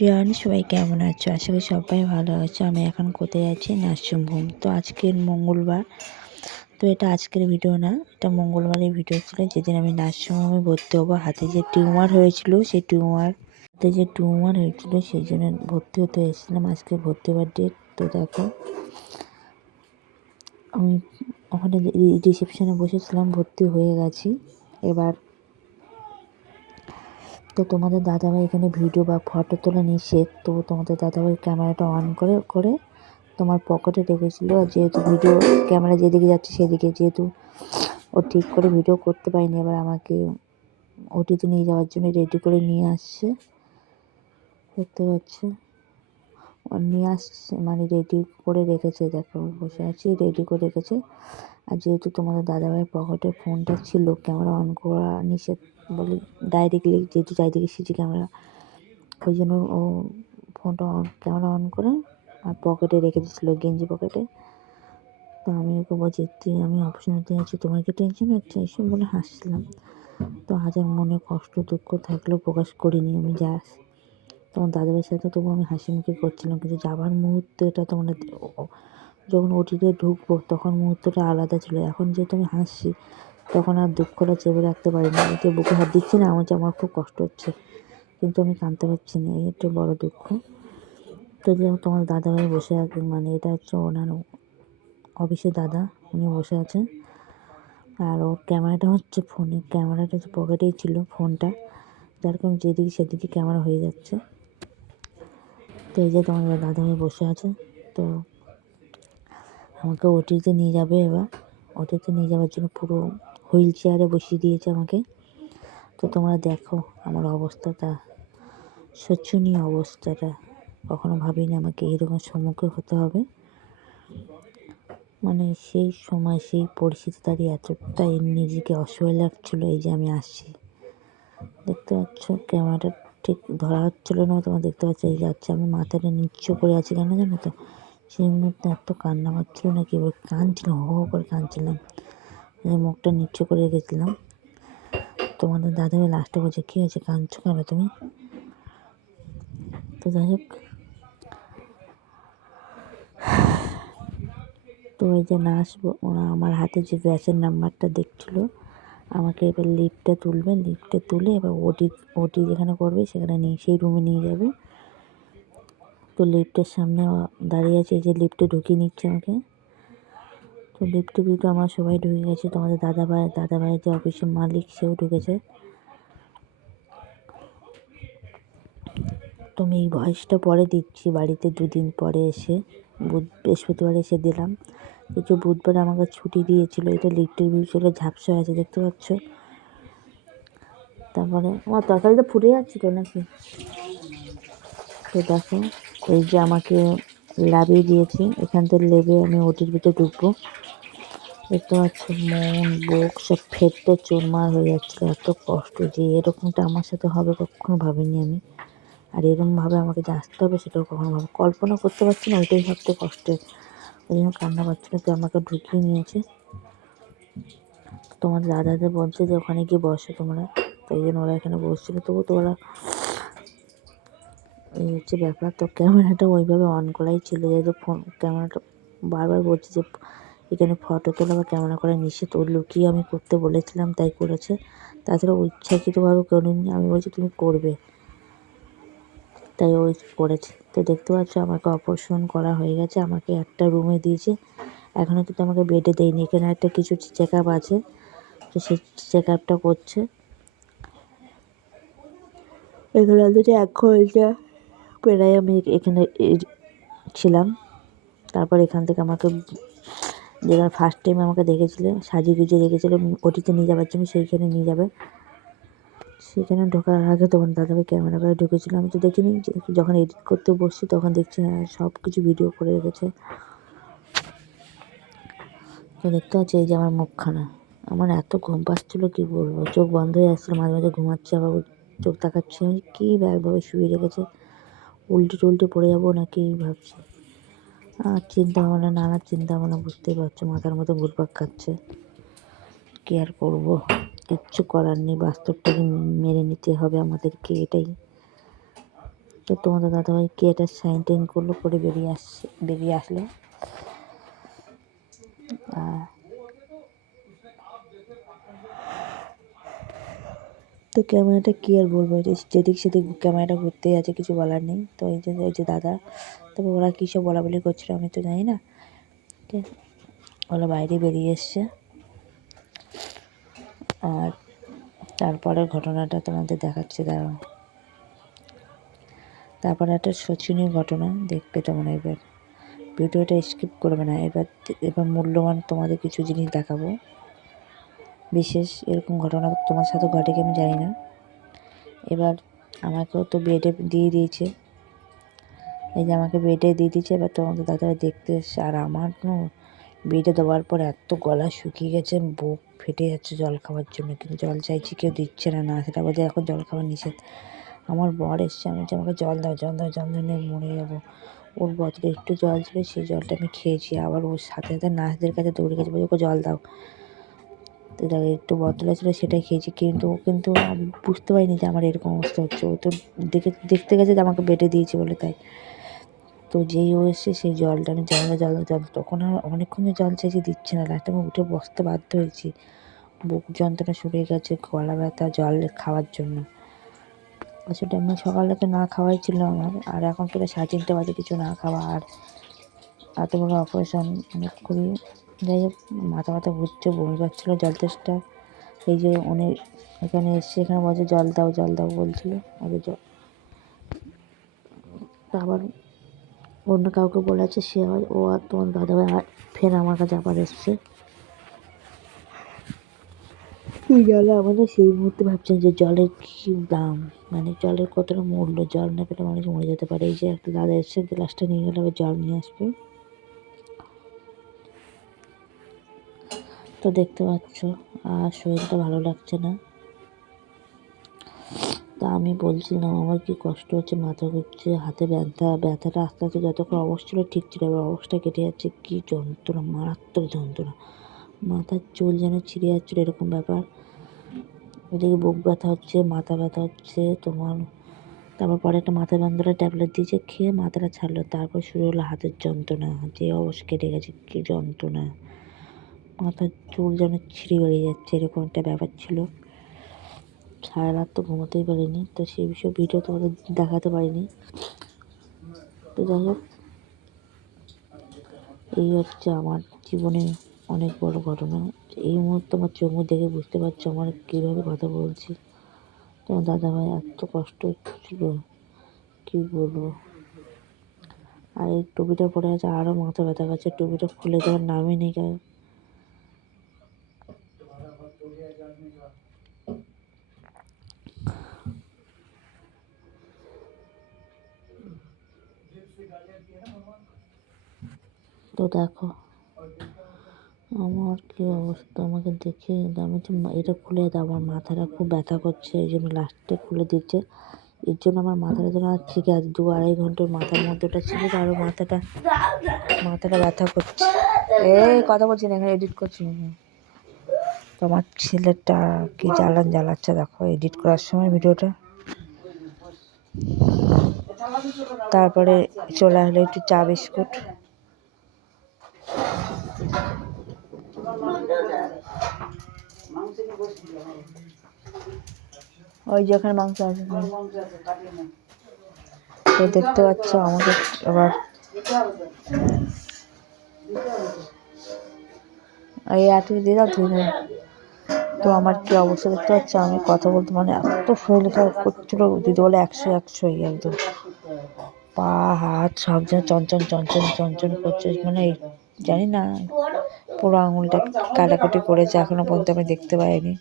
প্রিয়ান সবাই কেমন আছো? আশা করি সবাই ভালো আছো। আমি এখন কোথায় আছি? Nursing home. তো আজকের মঙ্গলবার, তো এটা আজকের ভিডিও না, এটা মঙ্গলবারের ভিডিও ছিল, যেদিন আমি নার্সিং হোমে ভর্তি হবো। হাতে যে টিউমার হয়েছিল সেই জন্য ভর্তি হতে এসেছিলাম। আজকে ভর্তি হওয়ার ডেট। তো দেখো, আমি ওখানে রিসেপশনে বসেছিলাম, ভর্তি হয়ে গেছি এবার। তো তোমাদের দাদাভাই এখানে ভিডিও বা ফটো তোলা নিষেধ। তো তোমাদের দাদাভাই ক্যামেরাটা অন করে তোমার পকেটে রেখেছিলো। আর যেহেতু ভিডিও ক্যামেরা যেদিকে যাচ্ছে সেদিকে, যেহেতু ও ঠিক করে ভিডিও করতে পারিনি, এবার আমাকে ওটিতে নিয়ে যাওয়ার জন্য রেডি করে নিয়ে আসছে। দেখতে পাচ্ছ, নিয়ে আসছে মানে রেডি করে রেখেছে। দেখো বসে আছি, রেডি করে রেখেছে। আর যেহেতু তোমাদের দাদাভাইয়ের পকেটে ফোনটা ছিল, ক্যামেরা অন করা নিষেধ বলে ডাইরেক্টলি, যেহেতু চারিদিকে সিসি ক্যামেরা, ওই জন্য ও ফোনটা ক্যামেরা অন করে আর পকেটে রেখে দিয়েছিলো, গেঞ্জি পকেটে। তো আমি ওকে বলছি, আমি অপশনাতে আছি, তোমার কি টেনশন হচ্ছে? এইসব বলে হাসছিলাম। তো হাজার মনে কষ্ট দুঃখ থাকলেও প্রকাশ করিনি আমি। তোমার দাদাভাইয়ের সাথে তবু আমি হাসি মুখে করছিলাম, কিন্তু যাবার মুহূর্তটা তোমরা যখন ওটিতে ঢুকবো তখন মুহূর্তটা আলাদা ছিল। এখন যেহেতু আমি হাসছি, তখন আর দুঃখটা চেপে রাখতে পারি না। আমি তো বুকে হাত দিচ্ছি না, আমার খুব কষ্ট হচ্ছে, কিন্তু আমি কাঁদতে পারছি না, এই একটা বড় দুঃখ। তো যেমন তোমার দাদাভাই বসে আছে, মানে এটা হচ্ছে ওনার অফিসের দাদা, উনি বসে আছেন। আর ওর ক্যামেরাটা হচ্ছে ক্যামেরাটা হচ্ছে পকেটেই ছিল ফোনটা, যার কারণে যেদিকে সেদিকে ক্যামেরা হয়ে যাচ্ছে। তো এই যে তোমার দাদাভাই বসে আছে। তো আমাকে ওটিতে নিয়ে যাবে এবার। ওটিতে নিয়ে যাওয়ার জন্য পুরো হুইল চেয়ারে বসিয়ে দিয়েছে আমাকে। তো তোমরা দেখো আমার অবস্থাটা, শোচনীয় অবস্থাটা। কখনো ভাবিনি আমাকে এরকম সম্মুখীন হতে হবে। মানে সেই সময় সেই পরিস্থিতি দাঁড়িয়ে এতটাই নিজেকে অসহায় লাগছিলো। এই যে আমি আসছি, দেখতে পাচ্ছ ক্যামেরাটা ঠিক ধরা হচ্ছিলো না, তোমার দেখতে পাচ্ছ এই যাচ্ছে, আমি মাথাটা নিচু করে আছি কেন জানো তো? সেই মুহূর্তে এত কান্না পাচ্ছিলো না, কি কাঁদছিলাম, হো হো করে কাঁদছিলাম, মুখটা নিচু করে রেখেছিলাম। তোমাদের দাদাভাই লাস্টে বলছে, কী হয়েছে, কাঁদছো কেন তুমি? তো যাই হোক, তো ওই যে নার্স ওরা আমার হাতে যে গ্যাসের নাম্বারটা দেখছিলো, আমাকে এবার লিফটে তুলবে, লিফটে তুলে এবার ওটি যেখানে করবে সেখানে নিয়ে সেই রুমে নিয়ে যাবে। তো লিফটের সামনে দাঁড়িয়ে আছে, এই যে লিফটে ঢুকিয়ে নিচ্ছে আমাকে। তো লিফটে ভিতরে আমার সবাই ঢুকে গেছে, তোমাদের দাদাভাইয়ের যে অফিসের মালিক সেও ঢুকেছে। তো আমি এই ভয়েসটা পরে দিচ্ছি বাড়িতে, দুদিন পরে এসে বৃহস্পতিবার এসে দিলাম। কিছু বুধবারে আমাকে ছুটি দিয়েছিল। এটা লিফটের ভিউ ছিল, ঝাপসা আছে, দেখতে পাচ্ছ। তারপরে আমার তরকারিটা ফুটে যাচ্ছে তো নাকি? তো দেখো, এই যে আমাকে লাভিয়ে দিয়েছি, এখান থেকে লেবে আমি ওটির ভিতরে ঢুকবো। দেখতে পাচ্ছ মন বুক সব ফেটে চুরমার হয়ে যাচ্ছিলো, এত কষ্ট যে এরকমটা আমার সাথে হবে কখনো ভাবিনি আমি। আর এরকমভাবে আমাকে যে আসতে হবে সেটাও কখনো কল্পনা করতে পারছি না, ওইটাই সবচেয়ে কষ্টের। ওই জন্য কান্না পাচ্ছিল। তো আমাকে ঢুকিয়ে নিয়েছে। তোমার দাদাদের বলছে যে ওখানে গিয়ে বসো তোমরা, তো এই জন্য ওরা এখানে বসছিলো। তবু তোরা, এই হচ্ছে ব্যাপার। তো ক্যামেরাটা ওইভাবে অন করাই ছিল, যেহেতু ক্যামেরাটা বারবার বলছে যে এখানে ফটো তোলা বা ক্যামেরা করা নিষেধ। ওর লুকিয়ে আমি করতে বলেছিলাম, তাই করেছে। তাছাড়া ইচ্ছাকৃতভাবে করিনি, আমি বলছি তুমি করবে, তাই ওই করেছে। তো দেখতে পাচ্ছ আমাকে অপারেশন করা হয়ে গেছে, আমাকে একটা রুমে দিয়েছে। এখনও কিন্তু আমাকে বেডে দেয়নি, এখানে একটা কিছু চেক আপ আছে, তো সেই চেক আপটা করছে। এখানে যদি 1 ঘন্টা প্রায় আমি এখানে ছিলাম। তারপর এখান থেকে আমাকে, যেখানে ফার্স্ট টাইম আমাকে দেখেছিলেন সাজিয়ে গুজিয়ে রেখেছিলো ওটিতে নিয়ে যাওয়ার জন্য, সেইখানে নিয়ে যাবে। সেখানে ঢোকার আগে তোমার দাদাভাই ক্যামেরা করে ঢুকেছিল, আমি তো দেখিনি। যখন এডিট করতে বসছি তখন দেখছি হ্যাঁ সব কিছু ভিডিও করে রেখেছে। তো দেখতে পাচ্ছি এই যে আমার মুখখানা, আমার এত ঘুম পাচ্ছিলো কি বলবো, চোখ বন্ধ হয়ে আসছিলো, মাঝে মাঝে ঘুমাচ্ছে আবার চোখ তাকাচ্ছি। আমি কী ব্যাগভাবে শুয়ে রেখেছে, উল্টে টুল্টে পড়ে যাবো নাকি ভাবছি। আর চিন্তা ভাবনা, নানা চিন্তা ভাবনা, বুঝতেই পারছো মাথার মধ্যে ঘুরপাক খাচ্ছে। কী আর করবো, কিচ্ছু করার নেই, বাস্তবটাকে মেনে নিতে হবে আমাদেরকে, এটাই। তো তোমাদের দাদাভাই কে এটা সাইন টাইন করলো, করে বেরিয়ে আসলো। তো ক্যামেরাটা কী আর বলবো, যেদিক সেদিক ক্যামেরাটা ঘুরতেই আছে, কিছু বলার নেই। তো এই যে দাদা, তবে ওরা কী সব বলা বলি করছিল আমি তো জানি না। ওরা বাইরে বেরিয়ে এসছে। আর তারপরের ঘটনাটা তোমাদের দেখাচ্ছি, দাঁড়াও। তারপরে একটা শোচনীয় ঘটনা দেখবে তোমরা। এবার ভিডিওটা স্কিপ করবে না। এবার মূল্যবান তোমাদের কিছু জিনিস দেখাবো, বিশেষ এরকম ঘটনা তোমার সাথে ঘটে কি আমি জানি না। এবার আমাকেও তো বেডে দিয়ে দিয়েছে, এই যে আমাকে বেডে দিয়ে দিয়েছে। এবার তোমাদের দাদাভাই দেখতে এসছে, আর আমার বেডে দেওয়ার পর এত গলা শুকিয়ে গেছে, বুক ফেটে যাচ্ছে জল খাওয়ার জন্য, কিন্তু জল চাইছি কেউ দিচ্ছে না। সেটা বলছে এখন জল খাওয়া নিষেধ। আমার বর এসছে, আমি বলছি আমাকে জল দাও, জল দাও, জল নিয়ে মরে যাবো। ওর বোতলে একটু জল ছিল, সেই জলটা আমি খেয়েছি। আবার ওর সাথে সাথে নার্সদের কাছে দৌড়ে গেছে, বলছে ওকে জল দাও। তো দেখো একটু বোতলে ছিল, সেটাই খেয়েছি। কিন্তু আমি বুঝতে পারিনি যে আমার এরকম অবস্থা হচ্ছে। ও তো দেখতে গেছে যে আমাকে বেডে দিয়েছে বলে, তাই। তো যেই ও এসে সেই জলটা আমি জল তখন আর অনেকক্ষণ জল চাইছি, দিচ্ছে না। লাস্টে আমি উঠে বসতে বাধ্য হয়েছি, বুক যন্ত্রণা শুকিয়ে গেছে, গলা ব্যথা, জল খাওয়ার জন্য। আসলে আমি সকালে তো না খাওয়াই ছিল আমার, আর এখন প্রায় 3:30 বাজে কিছু না খাওয়া, আর এত বড় অপারেশন, মানে খুবই, যাই হোক, মাথা ঘুরছে, বমি পাচ্ছিলো, জল তেষ্টা। এই যে উনি এখানে এসছে, এখানে বলছে জল দাও বলছিল। আবার অন্য কাউকে বলেছে, সে আবার ও আর তোমার দাদাভাই ফের আমার কাছে আবার এসছে। গেলে আমাদের সেই মুহূর্তে ভাবছেন যে জলের কী দাম, মানে জলের কতটা মূল্য। জল না পেলে মানুষ মরে যেতে পারে। এই যে একটা দাদা এসছে, গ্লাসটা নিয়ে গেলে আবার জল নিয়ে আসবে। তো দেখতে পাচ্ছ, আর শরীরটা ভালো লাগছে না। তা আমি বলছিলাম আমার কি কষ্ট হচ্ছে, মাথা ঘুরছে, হাতে ব্যথাটা আস্তে আস্তে যতক্ষণ অবস্থা ছিল ঠিক ছিল, এবার অবস্থা কেটে যাচ্ছে। কি যন্ত্রণা, মারাত্মক যন্ত্রণা, মাথার চুল যেন ছিঁড়ে যাচ্ছিলো, এরকম ব্যাপার। ওদিকে বুক ব্যথা হচ্ছে, মাথা ব্যথা হচ্ছে তোমার। তারপর পরে একটা মাথা যন্ত্রণার ট্যাবলেট দিয়েছে, খেয়ে মাথাটা ছাড়লো। তারপর শুরু হলো হাতের যন্ত্রণা, যে অবস্থা কেটে গেছে, কি যন্ত্রণা, মাথার চুল যেন ছিঁড়ে বেরিয়ে যাচ্ছে, এরকম একটা ব্যাপার ছিল। সারা রাত তো ঘুমোতেই পারিনি, তো সেই বিষয়ে ভিডিও তোমাদের দেখাতে পারিনি। তো যাই হোক, এই হচ্ছে আমার জীবনে অনেক বড় ঘটনা। এই মুহূর্তে আমার চোখ দেখে বুঝতে পারছো আমার কীভাবে কথা বলছি। তোমার দাদাভাই এত কষ্ট হচ্ছিল, কী বলবো। আর এই টুপিটা পরে আছে, আরও মাথা ব্যথা করছে, টুপিটা খুলে দেওয়ার নামই নেই। তো দেখো আমার কী অবস্থা, আমাকে দেখে আমি তো এটা খুলে দাও, আমার মাথাটা খুব ব্যথা করছে, এই জন্য লাস্টে খুলে দিচ্ছে। এর জন্য আমার মাথাটা যেন আর ঠিক আছে, 2-2.5 ঘন্টার মাথার মধ্যেটা ছিল, আরও মাথাটা ব্যথা করছে। কথা বলছি না, এখানে এডিট করছি। তোমার ছেলেটা কি জ্বালাচ্ছে দেখো এডিট করার সময় ভিডিওটা। তারপরে চলে আসলো একটু চা বিস্কুট। ওই যেখানে মাংস আছে, তো দেখতে পাচ্ছ আমাকে এবার এই আটকে দিয়ে দাও, ধুয়ে দেবো। তো আমার কি অবস্থা দেখতে পাচ্ছ, আমি কথা বলতে মানে এত শরীর খারাপ করছিল, দিদি বলে 100 একদম। পা হাত সব যেন চঞ্চন করছে, মানে জানি না, পুরো আঙুলটা কাটাকুটি করেছে, এখনো পর্যন্ত আমি দেখতে পাইনি।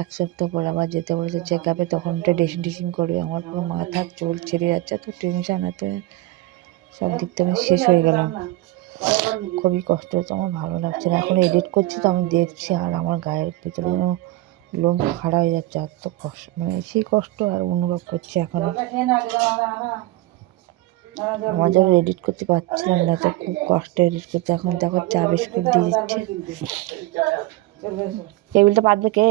1 সপ্তাহ পর আবার যেতে বলেছে চেক আপে, তখন ওটা ড্রেসিং করবে। আমার পুরো মাথার চুল ছিঁড়ে যাচ্ছে, এত টেনশন, এত সব দিক থেকে আমি শেষ হয়ে গেলাম। খুবই কষ্ট হচ্ছে, আমার ভালো লাগছে না। এখন এডিট করছি তো আমি দেখছি, আর আমার গায়ের ভিতরে যেন লোম খাড়া হয়ে যাচ্ছে, এত কষ্ট, মানে সেই কষ্ট আর অনুভব করছি এখন। আমার যখন এডিট করতে পারছিলাম না, তো খুব কষ্ট এডিট করতে। এখন দেখো চা বিস্কুট দিয়ে দিচ্ছে। টেবিলটা পাতবে কে?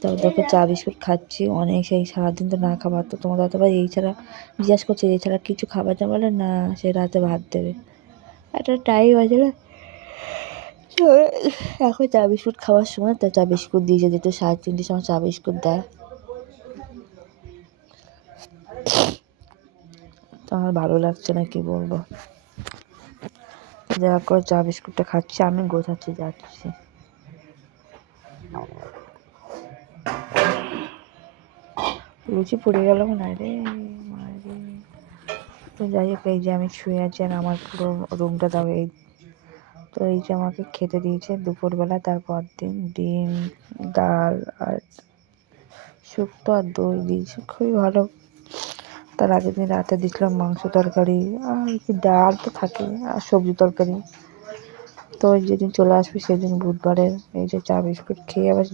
তারপর দেখো চা বিস্কুট খাচ্ছি অনেক, সেই সারাদিন তো না খাবার। তো তোমার দাদাভাই এই ছাড়া জিজ্ঞাসা করছে এই ছাড়া কিছু খাবার দাবার বলে না, সে রাতে ভাত দেবে। একটা টাইম আছে না, এখন চা বিস্কুট খাওয়ার সময়, তো চা বিস্কুট দিয়েছে, যেহেতু 3:30 সময় চা বিস্কুট দেয়। তো আমার ভালো লাগছে না, কি বলবো। যা করে চা বিস্কুটটা খাচ্ছি, আমি গোছাচ্ছি যাচ্ছি। লুচি পড়ে গেল না রে মারে। তো যাই হোক, এই যে আমি শুয়ে আছি আর আমার পুরো রুমটা দাও। এই তো এই যে আমাকে খেতে দিয়েছে দুপুরবেলা, তারপর দিন ডিম, ডাল আর শুক্তো আর দই দিয়েছে, খুবই ভালো। তার আগের দিন রাতে দিয়েছিলাম মাংস তরকারি, আর কি ডাল তো থাকে আর সবজি তরকারি। তো যেদিন চলে আসবে সেদিন বুধবারে এই যে চা বিস্কুট খেয়ে আবার